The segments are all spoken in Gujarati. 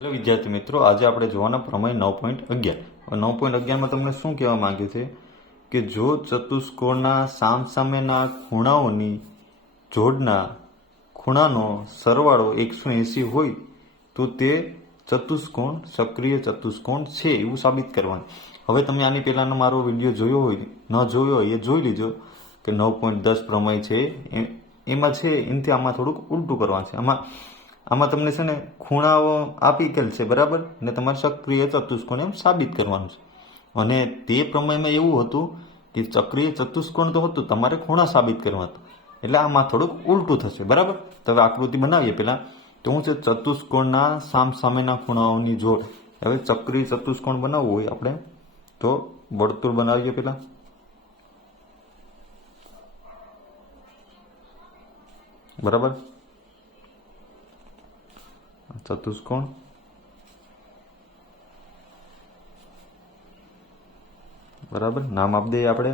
હેલો વિદ્યાર્થી મિત્રો, આજે આપણે જોવાના પ્રમેય 9.11. 9.11માં તમને શું કહેવા માંગ્યું છે કે જો ચતુષ્કોણના સામસામેના ખૂણાઓની જોડના ખૂણાનો સરવાળો 180 હોય તો તે ચતુષ્કોણ સક્રિય ચતુષ્કોણ છે એવું સાબિત કરવાનું. હવે તમે આની પહેલાનો મારો વિડીયો જોયો હોય, ન જોયો હોય એ જોઈ લીજો કે 9.10 પ્રમેય છે એમાં છે. એનાથી આમાં થોડુંક ઉલટું કરવાનું છે. આમાં તમને છે ને ખૂણાઓ આપી ગયેલ છે, બરાબર, ને તમારે સક્રિય ચતુષ્કોણ એમ સાબિત કરવાનું છે. અને તે પ્રમેયમાં એવું હતું કે સક્રિય ચતુષ્કોણ તો હતું, તમારે ખૂણા સાબિત કરવા હતા. એટલે આમાં થોડુંક ઉલટું થશે, બરાબર. તો હવે આકૃતિ બનાવીએ પહેલા. તો શું છે? ચતુષ્કોણના સામસામેના ખૂણાઓની જોડ. હવે સક્રિય ચતુષ્કોણ બનાવવું હોય આપણે તો વર્તુળ બનાવીએ પહેલા. બરાબર, ચતુષ્કોણ બરાબર, નામ આપી દઈએ આપણે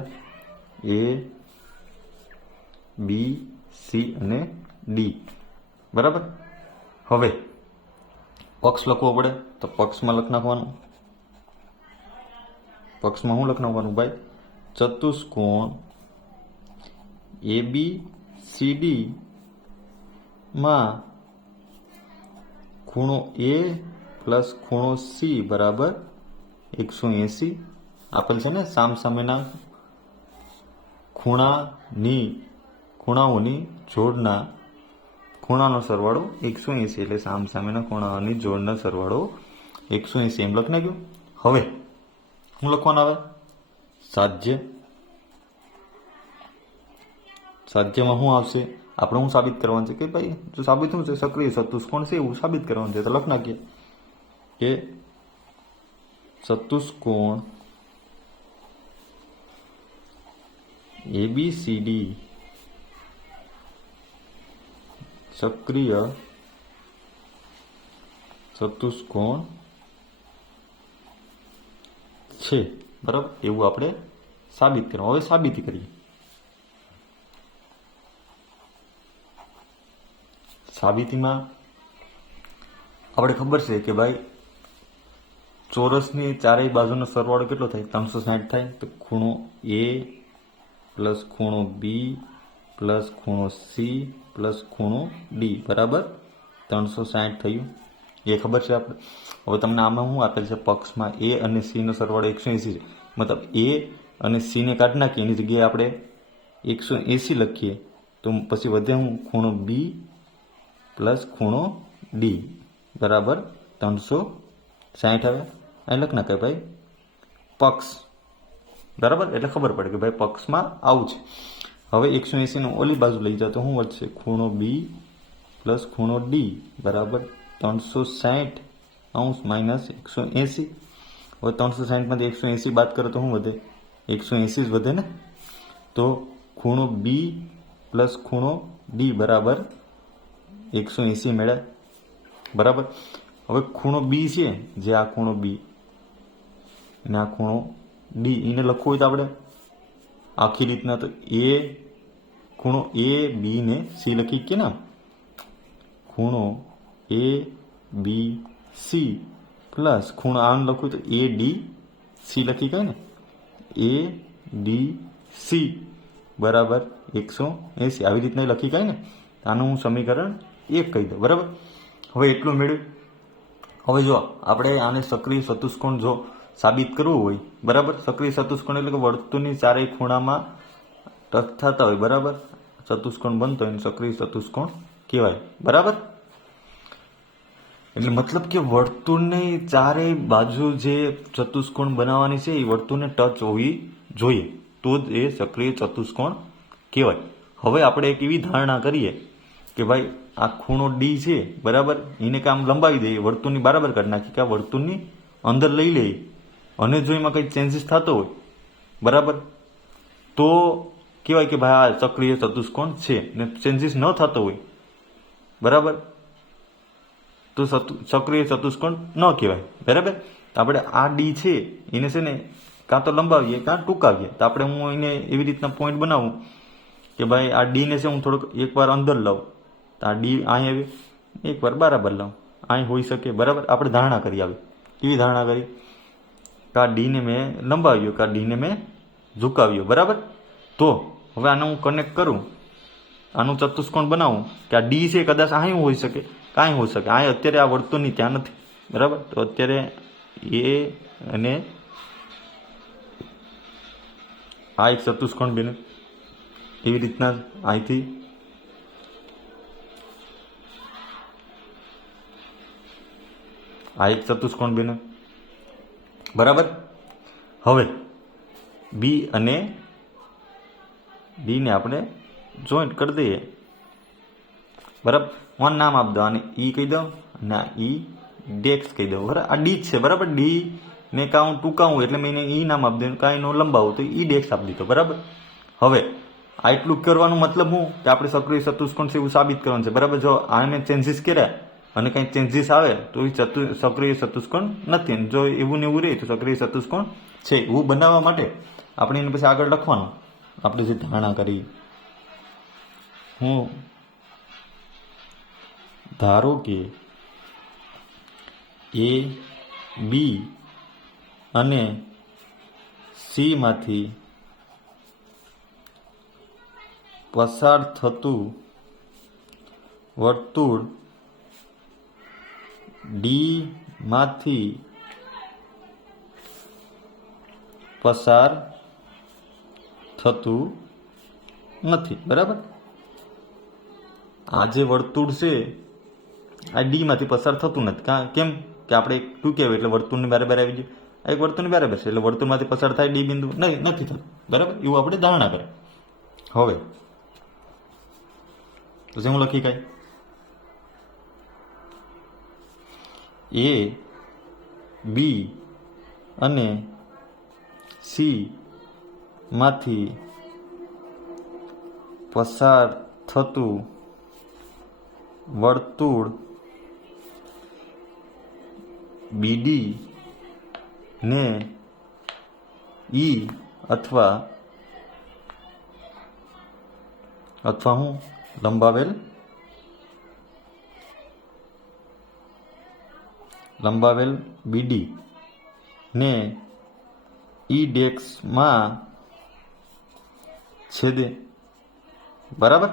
એ, બી, સી અને ડી. બરાબર. હવે પક્ષ લખવો પડે તો પક્ષમાં લખ નાખવાનું. પક્ષમાં શું લખ નાખવાનું ભાઈ? ચતુષ્કોણ એ બી સી ડી માં ખૂણો એ પ્લસ ખૂણો સી બરાબર 180 આપેલ છે ને. સામસામેના ખૂણાઓની જોડના ખૂણાનો સરવાળો 180, એટલે સામસામેના ખૂણાઓની જોડના સરવાળો 180 એમ લખી નાખ્યું. હવે શું લખવાનું આવે? સાધ્ય. સાધ્યમાં શું આવશે? આપણે શું સાબિત કરવાનું છે કે ભાઈ જો સાબિત શું છે? સક્રિય ચતુષ્કોણ છે એવું સાબિત કરવાનું છે. તો લખ નાખીએ કે ચતુષ્કોણ એબીસીડી સક્રિય ચતુષ્કોણ છે, બરાબર, એવું આપણે સાબિત કરવું. હવે સાબિતી કરીએ. સાબિતીમાં આપણે ખબર છે કે ભાઈ ચોરસની ચારેય બાજુનો સરવાળો કેટલો થાય? 360 થાય. તો ખૂણો એ પ્લસ ખૂણો બી પ્લસ ખૂણો સી પ્લસ ખૂણો ડી બરાબર 360 થયું. એ ખબર છે આપણે. હવે તમને આમાં શું આપેલ છે? પક્ષમાં એ અને સી નો સરવાળો 180 છે. મતલબ એ અને સી ને કાઢી નાખીએ, એની જગ્યાએ આપણે 180 લખીએ તો પછી વધે હું? ખૂણો બી પ્લસ ખૂણો ડી બરાબર 360 આવે. અહીં લખ નાખે ભાઈ પક્ષ, બરાબર. એટલે ખબર પડે કે ભાઈ પક્ષમાં આવું છે. હવે 180 નો ઓલી બાજુ લઈ જાઓ તો શું વધશે? ખૂણો બી પ્લસ ખૂણો ડી બરાબર 360 અંશ માઇનસ 180. હવે 360 માંથી 180 બાદ કરો તો શું વધે? 180 જ વધે ને. તો ખૂણો બી પ્લસ ખૂણો ડી બરાબર 180 મેળવ્યા, બરાબર. હવે ખૂણો બી છે, જે આ ખૂણો બી અને આ ખૂણો ડી, એને લખવું હોય તો આપણે આખી રીતના તો એ ખૂણો એ બી ને સી લખી કે ના, ખૂણો એ બી સી પ્લસ ખૂણો આમ લખવું તો એ ડી સી લખી કાંઈ ને, એ ડી સી બરાબર 180. આવી રીતના લખી કાંઈ ને. આનું હું સમીકરણ 1 કહી દઉં, બરાબર. હવે એટલું મેળવ્યું. હવે જો આપણે આને સક્રિય ચતુષ્કોણ જો સાબિત કરવું હોય, બરાબર, સક્રિય ચતુષ્કોણ એટલે કે વર્તુળની ચારેય ખૂણામાં ટચ થતા હોય, બરાબર, ચતુષ્કોણ બનતો હોય સક્રિય ચતુષ્કોણ કહેવાય, બરાબર. એટલે મતલબ કે વર્તુળની ચારેય બાજુ જે ચતુષ્કોણ બનાવવાની છે એ વર્તુળને ટચ હોવી જોઈએ, તો જ એ સક્રિય ચતુષ્કોણ કહેવાય. હવે આપણે એક એવી ધારણા કરીએ કે ભાઈ આ ખૂણો ડી છે, બરાબર, એને કામ લંબાવી દઈએ, વર્તુળની બરાબર કાઢી નાખીએ કે આ વર્તુળની અંદર લઈ લઈએ, અને જો એમાં કંઈ ચેન્જીસ થતો હોય, બરાબર, તો કહેવાય કે ભાઈ આ સક્રિય ચતુષ્કોણ છે. ને ચેન્જીસ ન થતો હોય, બરાબર, તો સક્રિય ચતુષ્કોણ ન કહેવાય, બરાબર. આપણે આ ડી છે એને છે ને કાં તો લંબાવીએ કાં ટૂંકાવીએ. તો આપણે હું એને એવી રીતના પોઈન્ટ બનાવું કે ભાઈ આ ડી ને છે હું થોડુંક એકવાર અંદર લાવું, તો આ ડી અહીં આવી, એકવાર બરાબર લાવું, અહીં હોઈ શકે, બરાબર. આપણે ધારણા કરી આવી. કેવી ધારણા કરી? કે આ ડીને મેં લંબાવ્યો, કે આ ડીને મેં ઝુકાવ્યો, બરાબર. તો હવે આને હું કનેક્ટ કરું, આનું ચતુષ્કોણ બનાવું કે આ ડી છે કદાચ અહીં હોઈ શકે, કાંઈ હોઈ શકે. અહીં અત્યારે આ વર્તુળની ત્યાં નથી, બરાબર. તો અત્યારે એ અને આ એક ચતુષ્કોણ બને. એવી રીતના અહીંથી આ એક ચતુષ્કોણ બને, બરાબર. હવે બી અને ડીને આપણે જોઈન્ટ કરી દઈએ, બરાબર. હું નામ આપી દઉં, આને ઈ કહી દઉં અને આ ઈ ડેક્સ કહી દઉં, બરાબર. આ ડી જ છે, બરાબર. ડી ને કાં હું ટૂંકાવું એટલે મેં એને ઈ નામ આપી દઉં, કાંઈ નો લંબાવું તો ઈ ડેક્સ આપી દીધો, બરાબર. હવે આટલું કરવાનું મતલબ હું કે આપણે સક્રિય ચતુષ્કોણ છે એવું સાબિત કરવાનું છે, બરાબર. જો આને મેં ચેન્જીસ કર્યા અને કંઈ ચેન્જીસ આવે તો એ સક્રિય ચતુષ્કોણ નથી. જો એવું ને એવું રહે તો સક્રિય ચતુષ્કોણ છે. એવું બનાવવા માટે આપણે એને પછી આગળ લખવાનું, આપણે જે ધારણા કરી. હું ધારો કે એ બી અને સી માંથી પસાર થતું વર્તુળ ડી માંથી પસાર થતું નથી, બરાબર. આ જે વર્તુળ છે આ ડી માંથી પસાર થતું નથી. કેમ કે આપણે એક ટૂંક્યા એટલે વર્તુળની બરાબર આવી ગયું. આ એક વર્તુળની બરાબર છે એટલે વર્તુળમાંથી પસાર થાય ડી બિંદુ નથી થતું, બરાબર. એવું આપણે ધારણા કરે. હવે તો શું લખી કાંઈ એ બી અને સી માંથી પસાર થતું વર્તુળ બીડી ને ઈ અથવા હું લંબાવેલ બીડી ને ઈ ડેક્સમાં છેદે, બરાબર.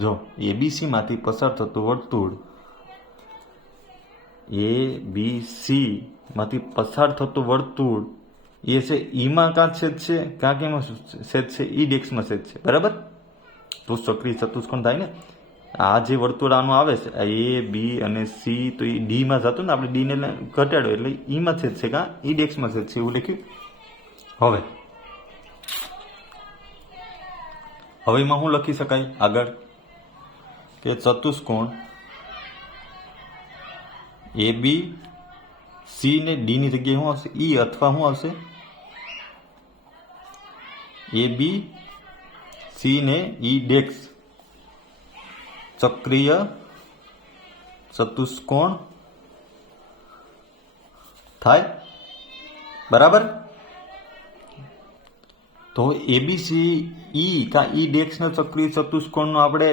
જો એબીસી માંથી પસાર થતું વર્તુળ એબીસી માંથી પસાર થતું વર્તુળ એ છે ઈમાં કાં છેદ છે કાં કેમાં છેદ છે, ઈ ડેક્સમાં છેદ છે, બરાબર. તો સક્રિય ચતુષ્કોણ થાય ને. આ જે વર્તુળ આનું આવે છે આ એ બી અને સી, તો એ ડીમાં જતું ને, આપણે ડીને ઘટાડો એટલે ઈમાં છેદ છે કાં ઈ ડેક્સમાં છેદ છે, એવું લખ્યું. હવે એમાં શું લખી શકાય આગળ કે ચતુષ્કોણ એ બી સી ને ડી ની જગ્યાએ શું આવશે? ઈ અથવા શું આવશે? એ બી સી ને ઈ ડેક્સ ચક્રીય ચતુષ્કોણ થાય, બરાબર. તો એબીસી ઈ કા ઈ ડેક્સ નો ચક્રીય ચતુષ્કોણનો આપણે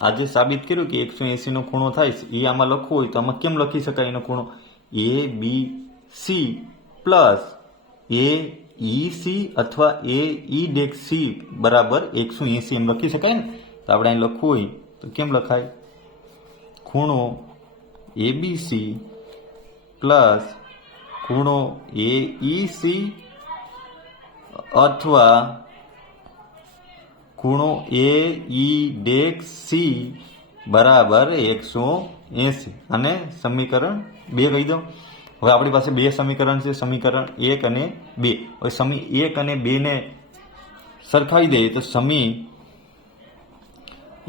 આજે સાબિત કર્યું કે 180 નો ખૂણો થાય છે. એ આમાં લખવું હોય તો આમાં કેમ લખી શકાય એનો ખૂણો? એ બી સી પ્લસ એ ઈ સી અથવા એ ઈ ડેક્સ સી બરાબર 180 એમ લખી શકાય ને. તો આપણે અહીં લખવું હોય તો કેમ લખાય? ખૂણો એબીસી પ્લસ ખૂણો એ ઈ સી અથવા ખૂણો એ ઈ ડેક્સ સી બરાબર 180. અને સમીકરણ 2 કહી દઉં. હવે આપણી પાસે બે સમીકરણ છે, સમીકરણ 1 અને 2. હવે સમી 1 અને 2 ને સરખાવી દઈએ તો સમી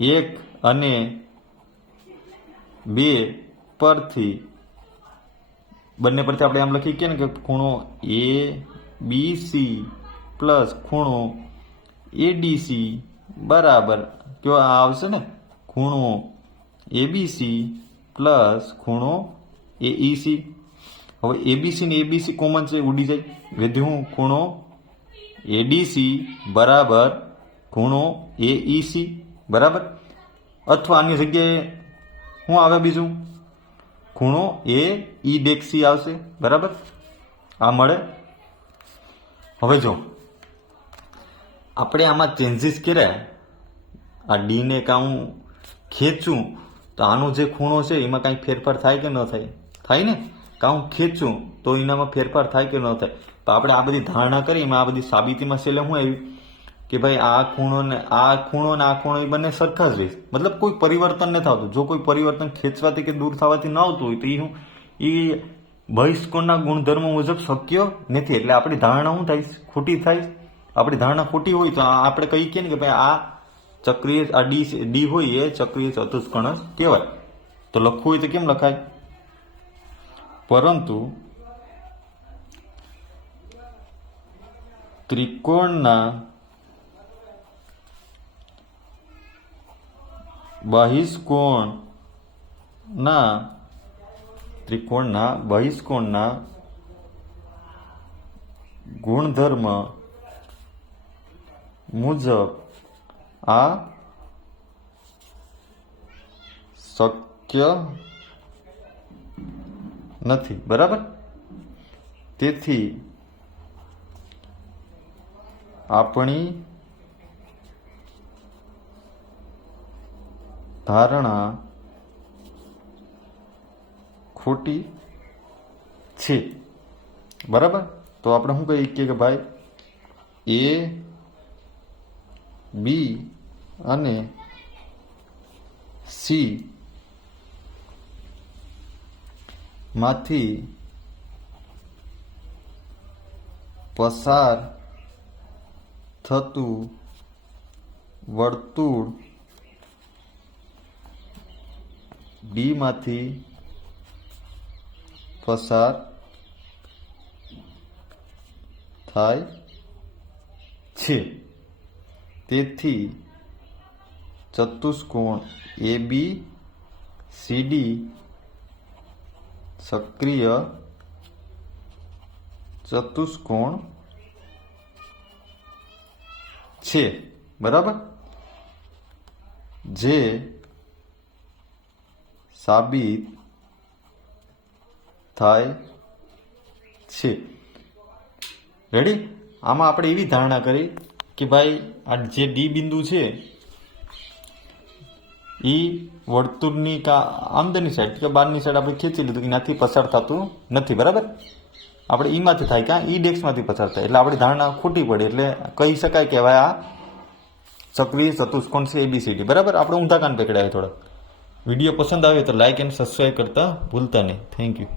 1 અને 2 પરથી બંને પરથી આપણે આમ લખી કે ને કે ખૂણો એ બી સી પ્લસ ખૂણો એડીસી બરાબર કયો આવશે ને? ખૂણો એબીસી પ્લસ ખૂણો એઈસી. હવે એબીસી ને એબીસી કોમન છે, ઉડી જાય. વધ્યું ખૂણો એડીસી બરાબર ખૂણો એઈસી, બરાબર. અથવા આની જગ્યાએ શું આવે બીજું? ખૂણો એ ઈ ડેશ સી આવશે, બરાબર? આ મળે. હવે જો આપણે આમાં ચેન્જીસ કર્યા, આ ડી ને કાં હું ખેંચું તો આનો જે ખૂણો છે એમાં કાંઈ ફેરફાર થાય કે ન થાય? થાય ને. કાં હું ખેંચું તો એનામાં ફેરફાર થાય કે ન થાય? તો આપણે આ બધી ધારણા કરી, એમાં આ બધી સાબિતીમાં છેલ્લે શું આવ્યું કે ભાઈ આ ખૂણો ને આ ખૂણો એ બંને સરખા જ રહેશે, મતલબ કોઈ પરિવર્તન નથી આવતું. જો કોઈ પરિવર્તન ખેંચવાથી કે દૂર થવાથી ન આવતું હોય તો એ એ બહિષ્કોણના ગુણધર્મો મુજબ શક્ય નથી. એટલે આપણી ધારણા શું થાય? ખોટી થાય. આપણી ધારણા ખોટી હોય તો આપણે કહી કે ને કે ભાઈ આ ચક્રીય, આ ડી હોય એ ચક્રીય ચતુષ્કોણ જ કહેવાય. તો લખવું હોય તો કેમ લખાય? પરંતુ ત્રિકોણના બહિષ્કોણના ગુણધર્મ મુજબ આ શક્ય નથી, બરાબર? તેથી આપણી ધારણા ખોટી છે, બરાબર? તો આપણે શું કહીએ કે ભાઈ એ બી અને સી માંથી પસાર થતું વર્તુળ ડી માંથી પસાર થાય છે. તેથી ચતુષ્કોણ એબી સીડી સક્રિય ચતુષ્કોણ છે, બરાબર? જે સાબિત થાય છે. રેડી? આમાં આપણે એવી ધારણા કરી કે ભાઈ આ જે ડી બિંદુ છે એ વર્તુળની અંદરની સાઈડ કે બહારની સાઈડ આપણે ખેંચી લીધું, એનાથી પસાર થતું નથી, બરાબર? આપણે ઈમાંથી થાય ક્યાં? ઈ ડેક્સમાંથી પસાર થાય. એટલે આપણી ધારણા ખોટી પડી. એટલે કહી શકાય કે ભાઈ આ ચક્રીય ચતુષ્કોણ છે એબીસીડી, બરાબર? આપણે ઊંધા કાન પકડાય થોડા. વિડીયો પસંદ આવે તો લાઇક એન્ડ સબસ્ક્રાઈબ કરતા ભૂલતા નહીં. Thank you.